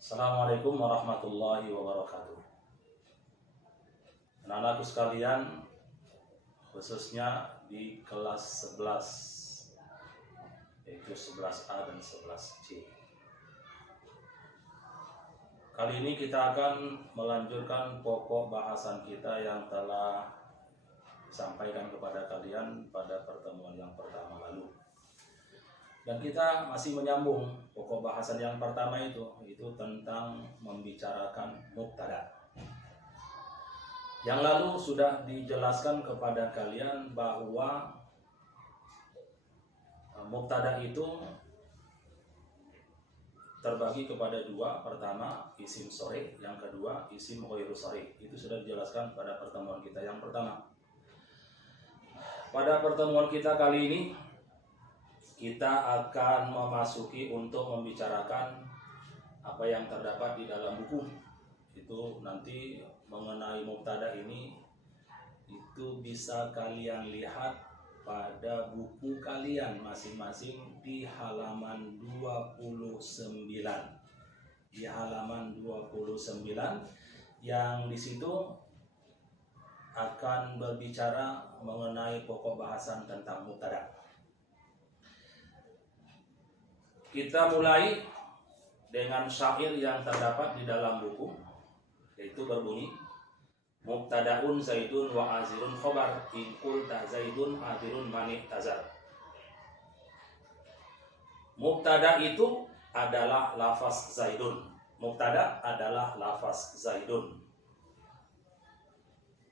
Assalamualaikum warahmatullahi wabarakatuh. Anak-anakku sekalian, khususnya di kelas 11, yaitu 11A dan 11C. Kali ini kita akan melanjutkan pokok bahasan kita yang telah disampaikan kepada kalian pada pertemuan yang pertama lalu. Dan kita masih menyambung pokok bahasan yang pertama itu tentang membicarakan mubtada. Yang lalu sudah dijelaskan kepada kalian bahwa mubtada itu terbagi kepada dua. Pertama isim sharih, yang kedua isim ghairu sharih. Itu sudah dijelaskan pada pertemuan kita yang pertama. Pada pertemuan kita kali ini kita akan memasuki untuk membicarakan apa yang terdapat di dalam buku. Itu nanti mengenai mubtada ini itu bisa kalian lihat pada buku kalian masing-masing di halaman 29. Di halaman 29 yang di situ akan berbicara mengenai pokok bahasan tentang mubtada. Kita mulai dengan syair yang terdapat di dalam buku, yaitu berbunyi mubtadaun zaidun wa azirun khobar in qulta zaidun adirun mani tazar. Mubtada itu adalah lafaz zaidun. Mubtada adalah lafaz zaidun.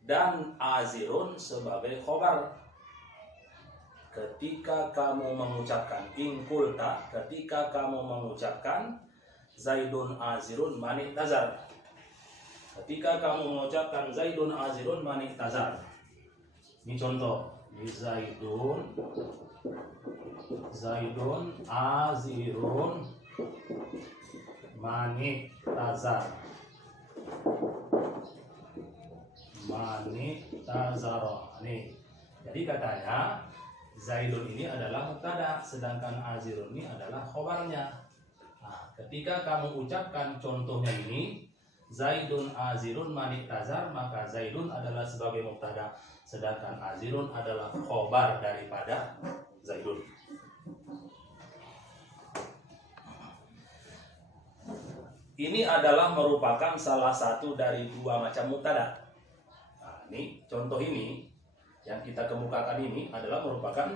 Dan azirun sebagai khobar. Ketika kamu mengucapkan ingkulta, ketika kamu mengucapkan zaidun azirun manik tazar, ketika kamu mengucapkan zaidun azirun manik tazar, ini contoh, zaidun azirun manik tazar, nih. Jadi katanya zaidun ini adalah mubtada, sedangkan azirun ini adalah khobarnya. Nah, ketika kamu ucapkan contohnya ini, zaidun azirun manik tazar, maka zaidun adalah sebagai mubtada, sedangkan azirun adalah khobar daripada zaidun. Ini adalah merupakan salah satu dari dua macam mubtada. Nah, ini contoh ini yang kita kemukakan ini adalah merupakan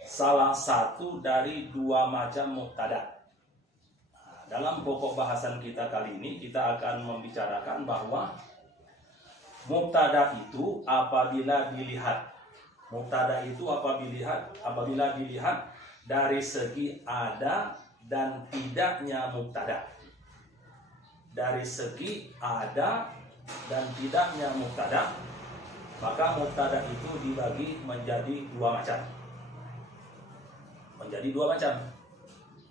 salah satu dari dua macam mubtada. Nah, dalam pokok bahasan kita kali ini kita akan membicarakan bahwa mubtada itu apabila dilihat dari segi ada dan tidaknya mubtada. Dari segi ada dan tidaknya mubtada, maka mubtada itu dibagi menjadi dua macam.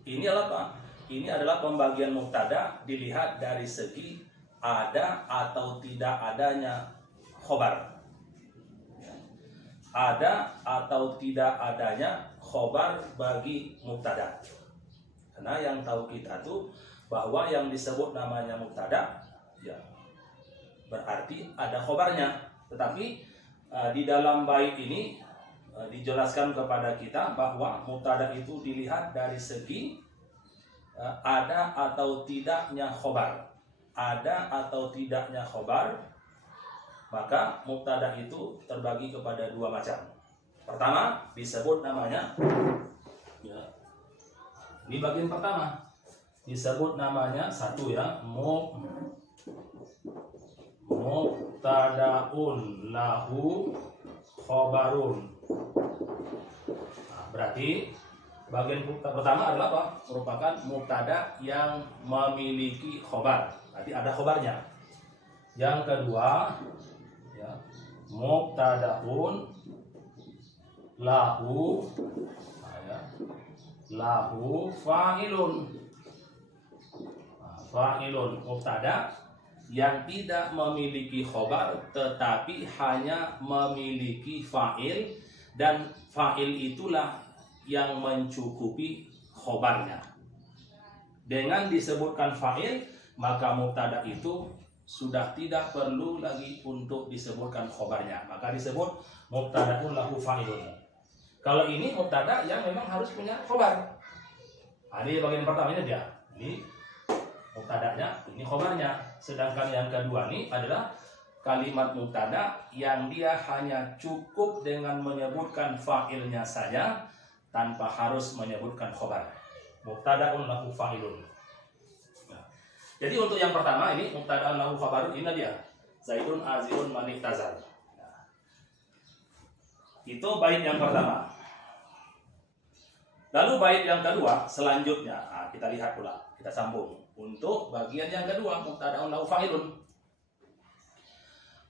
Ini apa? Ini adalah pembagian mubtada dilihat dari segi ada atau tidak adanya khobar. Ada atau tidak adanya khobar bagi mubtada. Karena yang tahu kita tuh bahwa yang disebut namanya mubtada, ya berarti ada khobarnya. Tetapi di dalam bait ini dijelaskan kepada kita bahwa mubtada itu dilihat dari segi ada atau tidaknya khobar. Ada atau tidaknya khobar, maka mubtada itu terbagi kepada dua macam. Pertama disebut namanya, ya, ini bagian pertama disebut namanya satu ya, mubtadaun lahu khobarun. Nah, berarti bagian pertama adalah apa? Merupakan mubtada yang memiliki khobar. Berarti ada khobarnya. Yang kedua, ya, mubtadaun lahu, ya, lahu fa'ilun. Fa'ilun, mubtada yang tidak memiliki khobar tetapi hanya memiliki fa'il, dan fa'il itulah yang mencukupi khobarnya. dengan disebutkan fa'il, maka mubtada itu sudah tidak perlu lagi untuk disebutkan khobarnya, maka disebut mubtadaun lahu fa'ilun. Kalau ini mubtada yang memang harus punya khobar. Ini bagian pertama ini dia. Ini mubtadanya, ini khobarnya. Sedangkan yang kedua ini adalah kalimat mubtada yang dia hanya cukup dengan menyebutkan fa'ilnya saja tanpa harus menyebutkan khobar. Mubtadaun lahu fa'ilun. Nah, jadi untuk yang pertama ini mubtadaun lahu khabarun, ini dia. Zaidun azirun maniktazal. Nah, itu bait yang pertama. Lalu bait yang kedua selanjutnya, kita lihat pula, kita sambung untuk bagian yang kedua mubtadaun lahu fa'ilun.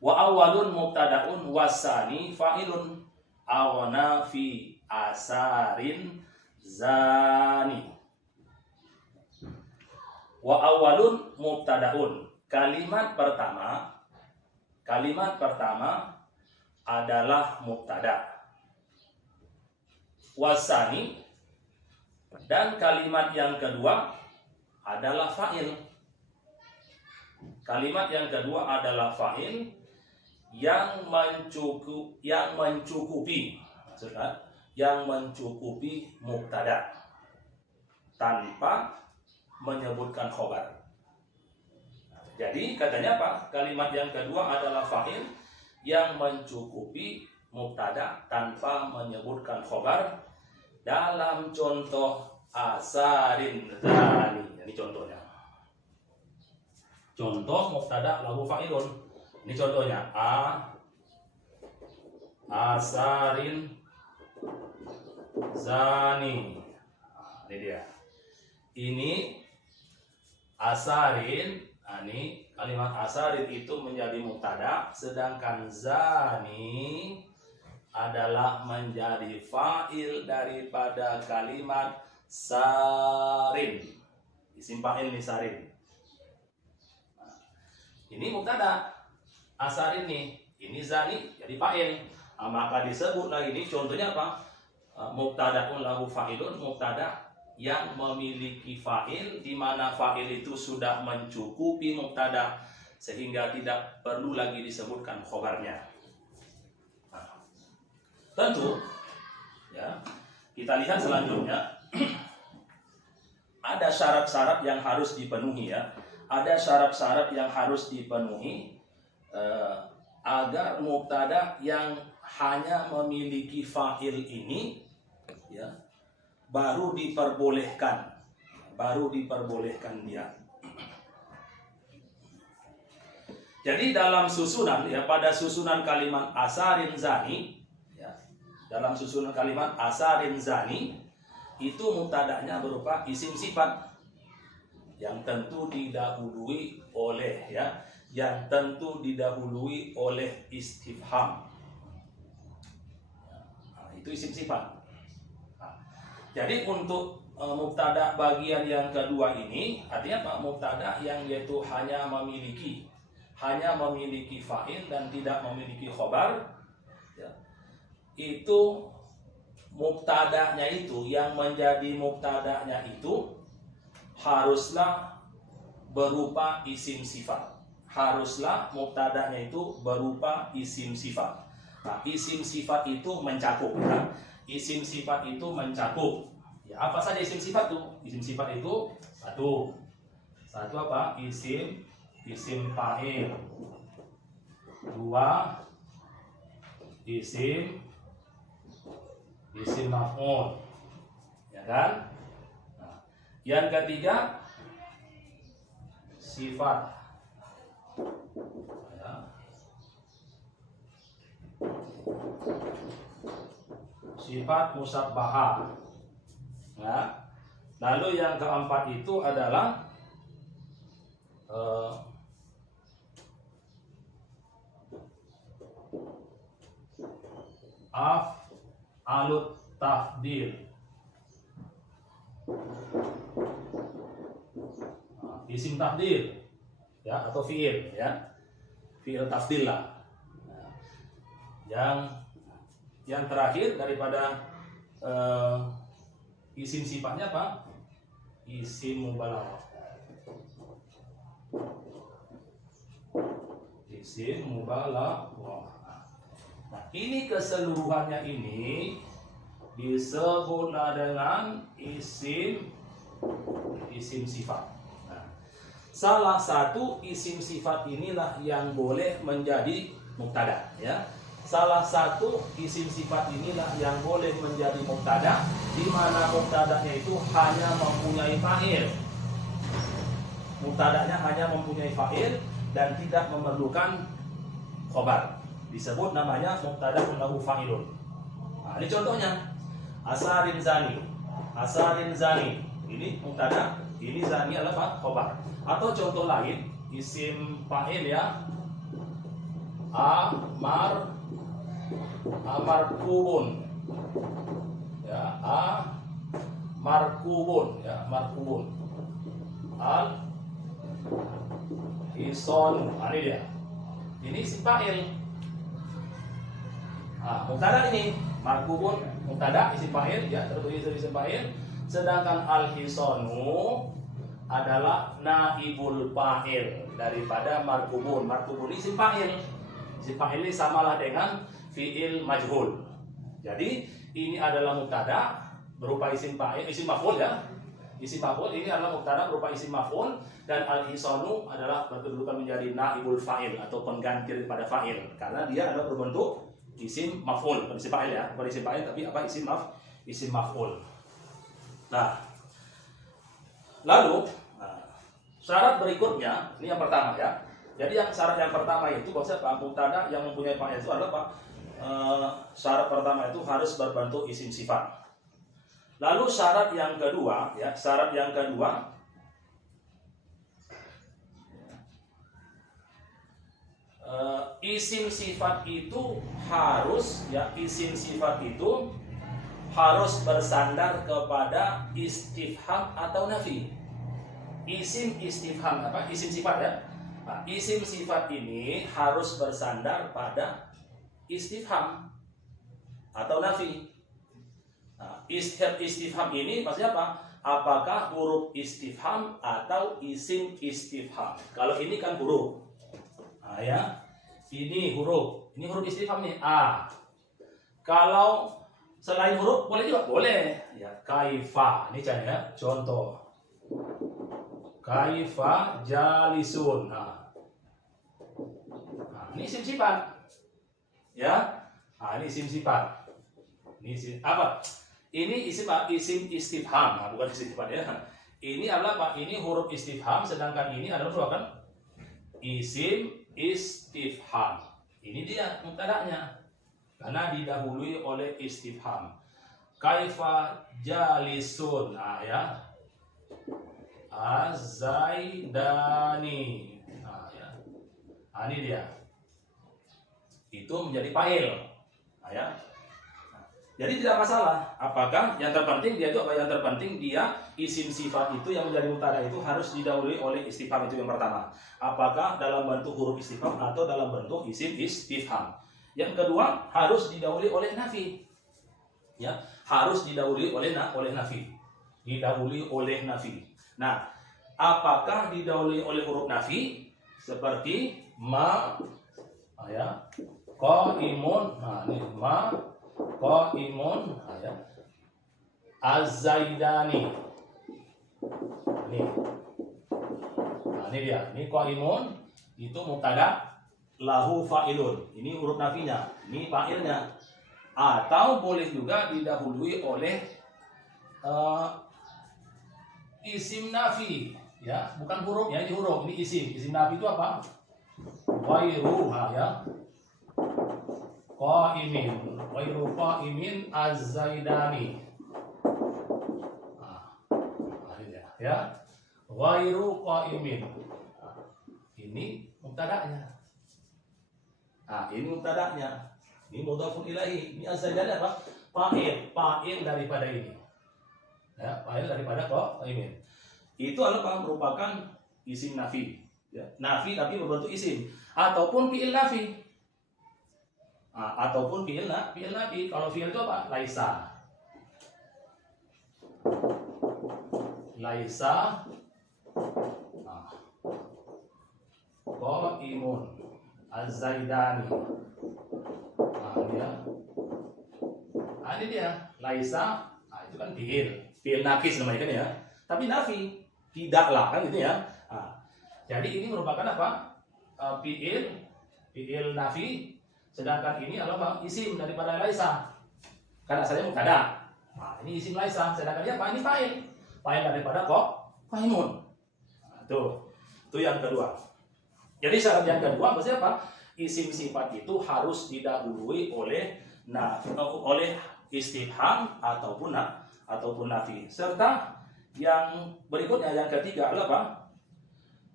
Wa awalun mubtadaun wasani fa'ilun awana fi asarin zani. Wa awalun mubtadaun, kalimat pertama adalah mubtada. Wasani, dan kalimat yang kedua adalah fa'il. Kalimat yang kedua adalah fa'il yang mencukupi, maksudnya yang mencukupi mubtada tanpa menyebutkan khobar. Jadi katanya apa? Kalimat yang kedua adalah fa'il yang mencukupi mubtada tanpa menyebutkan khobar. Dalam contoh asarin zani, ini contohnya. Contoh mubtada lahu fa'ilun. Ini contohnya asarin zani. Ini dia. Ini asarin, ini kalimat asarin itu menjadi mubtada, sedangkan zani adalah menjadi fa'il daripada kalimat sarin. Isim fa'il nih sarin. Nah, ini mubtada asarin nih, ini zani jadi fa'il. Maka disebut lagi ini contohnya apa? Mubtadaun lahu fa'ilun, mubtada yang memiliki fa'il, di mana fa'il itu sudah mencukupi mubtada sehingga tidak perlu lagi disebutkan khobarnya. Nah, tentu ya, kita lihat selanjutnya ada syarat-syarat yang harus dipenuhi ya. Ada syarat-syarat yang harus dipenuhi agar mubtada yang hanya memiliki fa'il ini ya baru diperbolehkan dia. Jadi dalam susunan ya, pada susunan kalimat asarin zani ya, dalam susunan kalimat asarin zani itu mubtadanya berupa isim sifat yang tentu didahului oleh istifham. Nah, itu isim sifat. Jadi untuk mubtada bagian yang kedua ini artinya apa? Mubtada yang yaitu hanya memiliki fa'il dan tidak memiliki khobar ya. Itu mubtadanya itu yang menjadi mubtadanya itu haruslah berupa isim sifat. Haruslah mubtadanya itu berupa isim sifat. Nah, isim sifat itu mencakup ya. Isim sifat itu mencakup ya, apa saja isim sifat itu? Isim sifat itu satu apa? Isim fa'il. Dua, isim maf'ul. Ya kan? Nah, yang ketiga sifat. Ya. Sifat musabbahah. Ya. Lalu yang keempat itu adalah af'alut tafdil. Isim tafdil ya, atau fi'il ya. Fi'il tafdil lah. Nah, yang terakhir daripada isim sifatnya apa? isim mubalaghah. Isim mubalaghah. Nah, ini keseluruhannya ini disebutlah dengan isim sifat. Nah, salah satu isim sifat inilah yang boleh menjadi mubtada, ya. Salah satu isim sifat inilah yang boleh menjadi mubtada, di mana mubtadanya itu hanya mempunyai fa'il. Mubtadanya hanya mempunyai fa'il dan tidak memerlukan khobar. Disebut namanya mubtada'un lahu fa'ilun. Nah, ini contohnya. Asarin zani. Asarin zani. Ini mubtada, ini zani adalah khobar. Atau contoh lain, isim fa'il ya. Amarkubun, ya, markubun, ya, markubun, al hisonu, ini dia, ini isim fa'il. Mubtada ini markubun, mubtada isim fa'il, ya, tertulis isim fa'il. Sedangkan al hisonu adalah naibul fa'il daripada markubun. Markubun isim fa'il. Isim fa'il ini samalah dengan fi'il majhul. Jadi ini adalah mubtada berupa isim fa'il, isim maf'ul ya. Isim maf'ul ini adalah mubtada berupa isim maf'ul, dan al-hisanu adalah berkedudukan menjadi naibul fa'il atau pengganti daripada fa'il, karena dia adalah berbentuk isim maf'ul, bukan isim fa'il ya, bukan isim fa'il tapi apa, isim maf'ul. Nah, lalu syarat berikutnya, ini yang pertama ya. Jadi yang syarat yang pertama itu bahwa mubtada yang mempunyai fa'il itu adalah apa? Syarat pertama itu harus berbentuk isim sifat. Lalu syarat yang kedua ya, syarat yang kedua isim sifat itu harus ya, isim sifat itu harus bersandar kepada istifham atau nafi. Isim istifham apa? Isim sifat ya. Nah, isim sifat ini harus bersandar pada istifham atau nafi. Nah, istifham ini maksudnya apa? Apakah huruf istifham atau isim istifham? Kalau ini kan huruf. Nah, ya. Ini huruf istifham nih, A. Kalau selain huruf boleh juga, boleh. Ya, kaifa. Ini ya, contoh. Kaifa jalisun. Nah, ini isim sifat. Ya. Nah, ini isim sifat. Ini isim apa? Ini isim istifham, nah, bukan isim sifat ya. Ini adalah apa? Ini huruf istifham, sedangkan ini adalah huruf kan? Isim istifham. Ini dia mubtada'nya. Karena didahului oleh istifham. Kaifa jalisun. Nah, ya. Az-Zaidani. Nah, ya. Nah, ini dia. Itu menjadi fa'il. Nah, ya. Jadi tidak masalah. Apakah yang terpenting dia itu apa? Yang terpenting dia isim sifat itu yang menjadi mubtada itu harus didahului oleh istifham, itu yang pertama. Apakah dalam bentuk huruf istifham atau dalam bentuk isim istifham. Yang kedua harus didahului oleh nafi. Ya, harus didahului oleh nafi. Didahului oleh nafi. Nah, apakah didahului oleh huruf nafi seperti ma, ya, qaimun, nah ini ma qaimun, nah, ya, az-zaidani. Ini. Nah, ini dia. Ini qaimun itu mubtada lahu fa'ilun. Ini huruf nafinya, ini fa'ilnya. Atau boleh juga didahului oleh isim nafi, ya, bukan huruf ya, ini huruf, ini isim. Isim nafi itu apa? Ghairuha, ya. Qaimin, ghairu qaimin az-zaidani. Nah, ini ya. Ghairu qaimin. Nah, ini mubtada'nya. Nah, ini mubtada'nya. Ini mudhafun ilaihi. Ini az-zaidani apa? Fa'il daripada ini. Ya, fa'il daripada qaimin. Itu adalah merupakan isim nafi. Ya, nafi tapi berbentuk isim ataupun fi'il nafi. Ataupun fi'il nafi. Kalau fi'il itu apa? laisa qaimun az-zaidani. Nah, ini dia laisa. Nah, itu kan fiil nakis namanya kan ya. Tapi nafi tidaklah kan gitu ya. Nah, jadi ini merupakan apa? Fiil nafi. Sedangkan ini adalah isim daripada laisa. Kan asalnya mubtada. Nah, ini isim laisa. Sedangkan dia apa? Ini fa'il. Fa'il daripada qaimun. Nah, itu yang kedua. Jadi syarat yang kedua maksudnya apa? Isim sifat itu harus didahului oleh istifham ataupun nafi. Serta yang berikutnya yang ketiga adalah apa?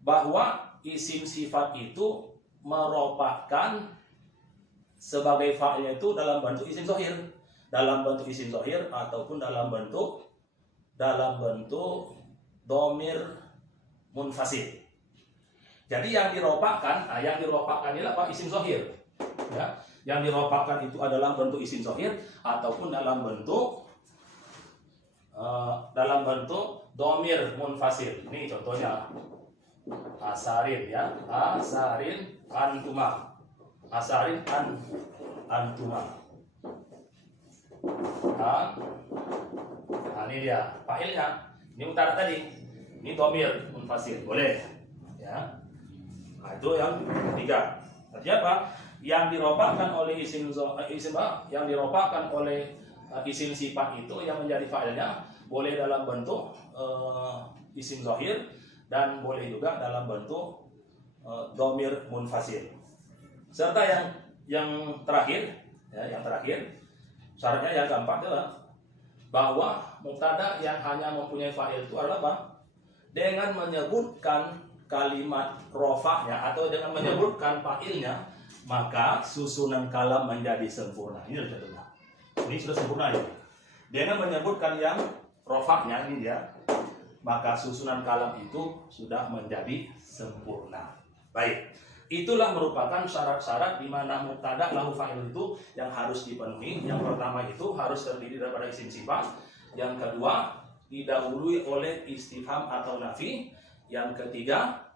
Bahwa isim sifat itu merupakan sebagai fa'ilnya itu dalam bentuk isim zahir. Dalam bentuk isim zahir ataupun dalam bentuk dhamir munfasil. Jadi yang dirofakkan ini apa? Isim zahir. Ya, yang dirofakkan itu adalah bentuk isim zahir ataupun dalam bentuk dhamir munfasil. Ini contohnya asarin ya, asarin antuma, asarin antuma. Nah, ini dia fa'ilnya. Ini mubtada tadi. Ini dhamir munfasil. Boleh ya. Nah, itu yang ketiga. Artinya apa? Yang dirofakkan oleh isim sifat itu yang menjadi fa'ilnya boleh dalam bentuk isim zahir dan boleh juga dalam bentuk dhamir munfasil. Serta yang terakhir syaratnya yang keempat adalah bahwa mubtada yang hanya mempunyai fa'il itu adalah apa? Dengan menyebutkan kalimat rofaknya atau dengan menyebutkan fa'ilnya, maka susunan kalam menjadi sempurna. Ini adalah contohnya. Ini sudah sempurna ya. Dengan menyebutkan yang rofaknya ini dia, maka susunan kalam itu sudah menjadi sempurna. Baik. Itulah merupakan syarat-syarat di mana mubtada lahu fa'il itu yang harus dipenuhi. Yang pertama itu harus terdiri daripada isim sifat. Yang kedua didahului oleh istifham atau nafi. Yang ketiga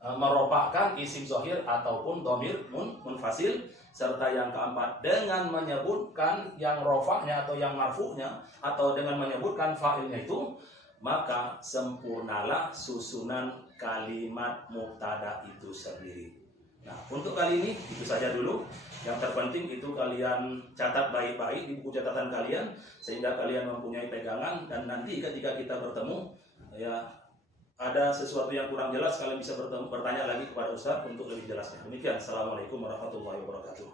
merupakan isim zahir ataupun dhamir munfasil. Serta yang keempat dengan menyebutkan yang rofaknya atau yang marfu'nya atau dengan menyebutkan fa'ilnya itu, maka sempurnalah susunan kalimat mubtada itu sendiri. Nah, untuk kali ini itu saja dulu. Yang terpenting itu kalian catat baik-baik di buku catatan kalian sehingga kalian mempunyai pegangan, dan nanti ketika kita bertemu ya ada sesuatu yang kurang jelas, kalian bisa bertanya lagi kepada Ustaz untuk lebih jelasnya. Demikian. Assalamualaikum warahmatullahi wabarakatuh.